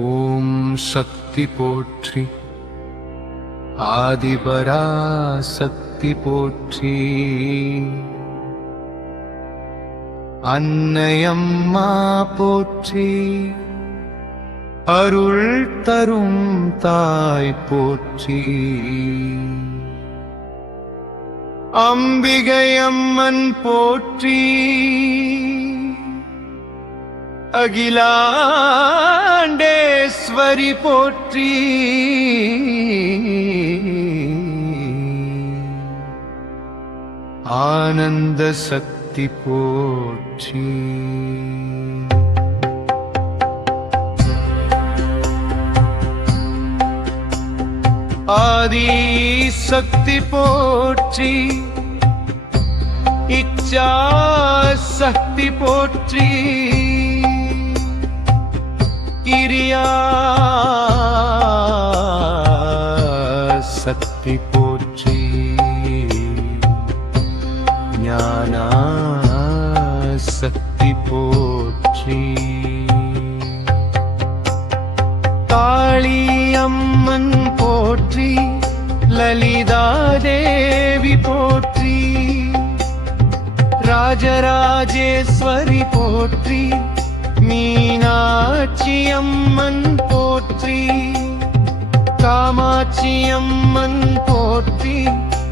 ஓம் சக்தி போற்றி, ஆதிபரா சக்தி போற்றி. அன்னையம்மா போற்றி, அருள் தரும் தாய் போற்றி. அம்பிகையம்மன் போற்றி, அகிலாண்டேஸ்வரி போற்றி. ஆனந்த சக்தி போற்றி. ஆதி சக்தி போற்றி, இச்சா சக்தி போற்றி. கிரியா சக்தி போற்றி, ஞானா சக்தி போற்றி. காளியம்மன் போற்றி, லலிதா தேவி போற்றி. ராஜராஜேஸ்வரி போற்றி, மீனாட்சி அம்மன் போற்றி. காமாட்சி அம்மன் போற்றி,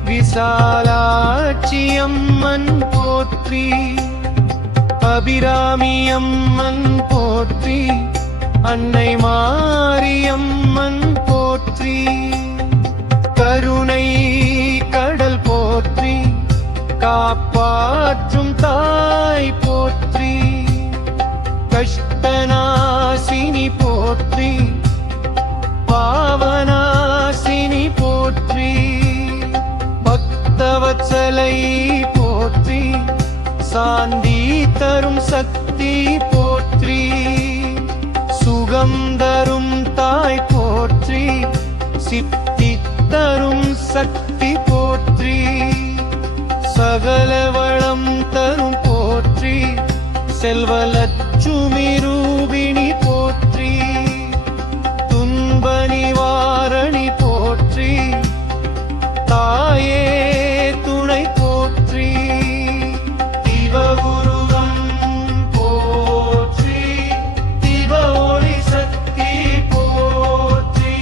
விசாலாட்சி அம்மன் போற்றி. அபிராமி அம்மன் போற்றி, அன்னை மாரியம்மன் போற்றி. கருணை கடல் போற்றி, காப்பாற்றும் தாய் போற்றி. கஷ்டநாசினி போற்றி, பாவநாசினி போற்றி. பக்தவத்சலை போற்றி, சாந்தி தரும் சக்தி போற்றி. சுகம் தரும் தாய் போற்றி, சித்தி தரும் சக்தி போற்றி. சகல வளம் தரும் போற்றி, செல்வலட்சுமி ரூபிணி போற்றி. துன்ப நிவாரணி போற்றி, தாயே துணை போற்றி. திவகுருவம் போற்றி, திவ ஒளி சக்தி போற்றி.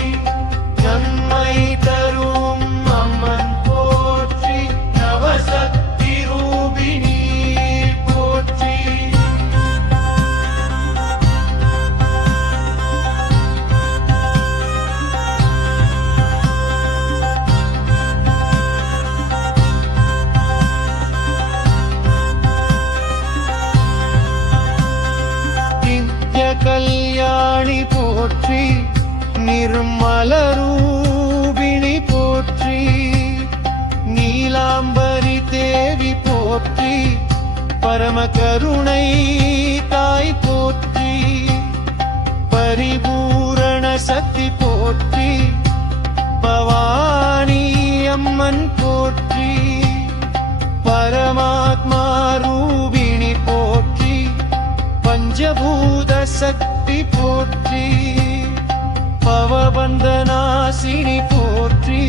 நன்மை தரும் அம்மன் போற்றி, நவசக்தி ரூபிணி போற்றி. கல்யாணி போற்றி, நிர்மல ரூபிணி போற்றி. நீலாம்பரி தேவி போற்றி, பரம கருணை தாய் போற்றி. பரிபூரண சக்தி போற்றி, பவானி அம்மன் போற்றி. பரமாத்மா ரூபிணி போற்றி, பஞ்சபூத சக்தி போற்றி. பவபந்தநாசினி போற்றி,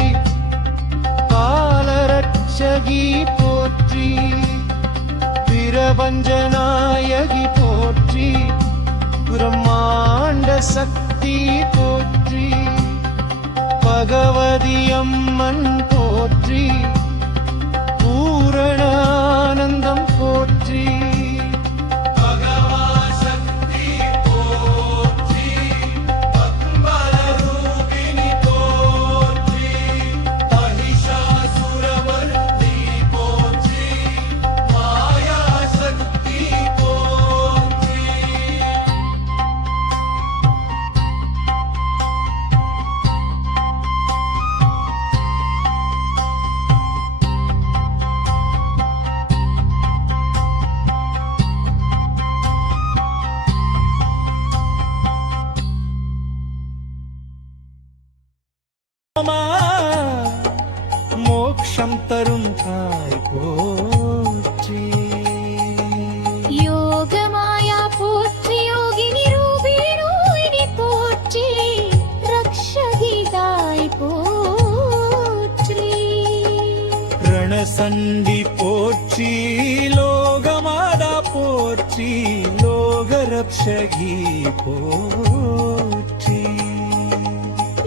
காலரட்சகி போற்றி. பிரபஞ்சநாயகி போற்றி, பிரம்மாண்ட சக்தி போற்றி. பகவதி அம்மன் போற்றி, பூரணானந்தம் போற்றி. சண்டி போற்றி லோகமாதா போற்றி லோகரக்ஷகி போற்றி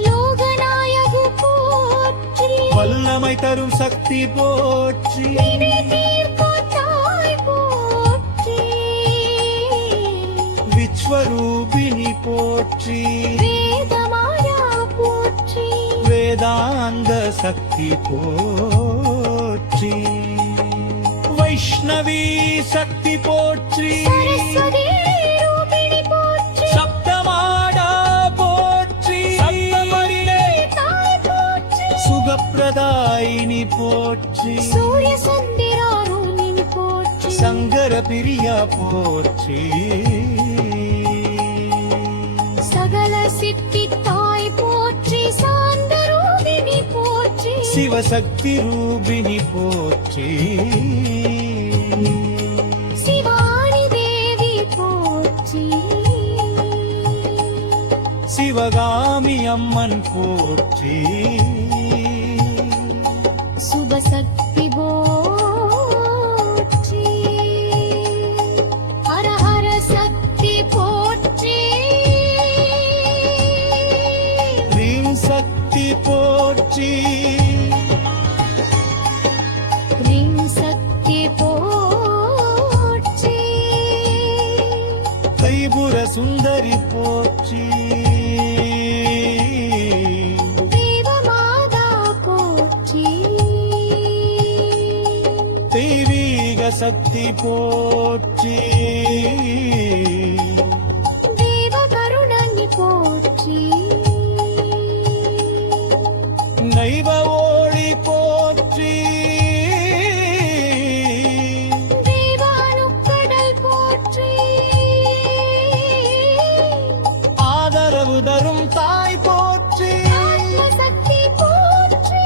லோகநாயகு போற்றி வல்லமை தரும் சக்தி போற்றி வினை தீர்க்கும் தாய் போற்றி விஸ்வரூபிணி போற்றி வேதமாயா போற்றி வேதாந்த சக்தி போற்றி வைஷ்ணவி சக்தி போற்றி சரஸ்வதி ரூபிணி போற்றி சப்தமாடா போற்றி தாய் போற்றி சுகப்பிரதாயினி போற்றி சூரிய சந்திராருணினி போற்றி சங்கர பிரியா போற்றி சகல சித்தி தாய் போற்றி சாந்த ரூபிணி போற்றி சிவசக்தி ரூபிணி போற்றி சிவானி தேவி போற்றி சிவகாமி அம்மன் போற்றி சுபசக்தி போற்றி ஹர ஹர சக்தி போற்றி ரீம் சக்தி போற்றி ரீம் சக்தி போற்றி தைபுர சுந்தரி போற்றி தேவமாதா போற்றி தெய்வீக சக்தி போற்றி தேவ கருணனி போற்றி நைவ ஓழி போற்றி தேவானுக்கடல் போற்றி ஆதரவு தரும் தாய் போற்றி ஆத்மசக்தி போற்றி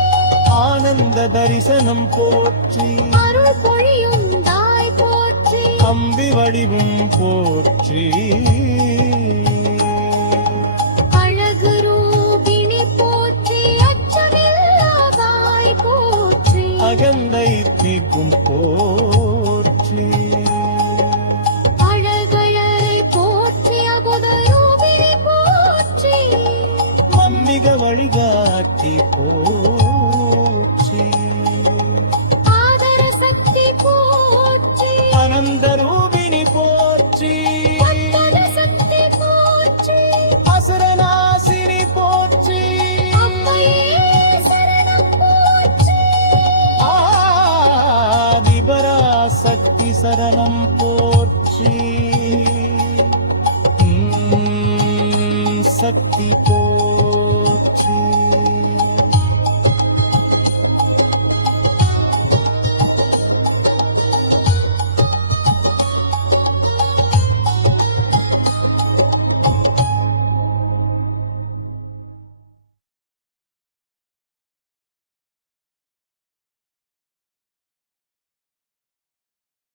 ஆனந்த தரிசனம் போற்றி அருள் பொழியும் தாய் போற்றி அம்பி வடிவும் போற்றி அழகு ரூபிணி போற்றி அச்சமில்லாதாய் போற்றி அகந்தை தீக்கும் போற்றி அழகழலை போற்றி அபுத ரூபிணி போற்றி மம்மிக வழிகாட்டி போற்றி ஆதர சக்தி போற்றி அனந்த ரூபிணி போற்றி அற்புத சக்தி போற்றி அசுரநாசினி போற்றி அம்மையே சரணம் போற்றி ஆதிபரா சக்தி சரணம் போற்றி சக்தி போ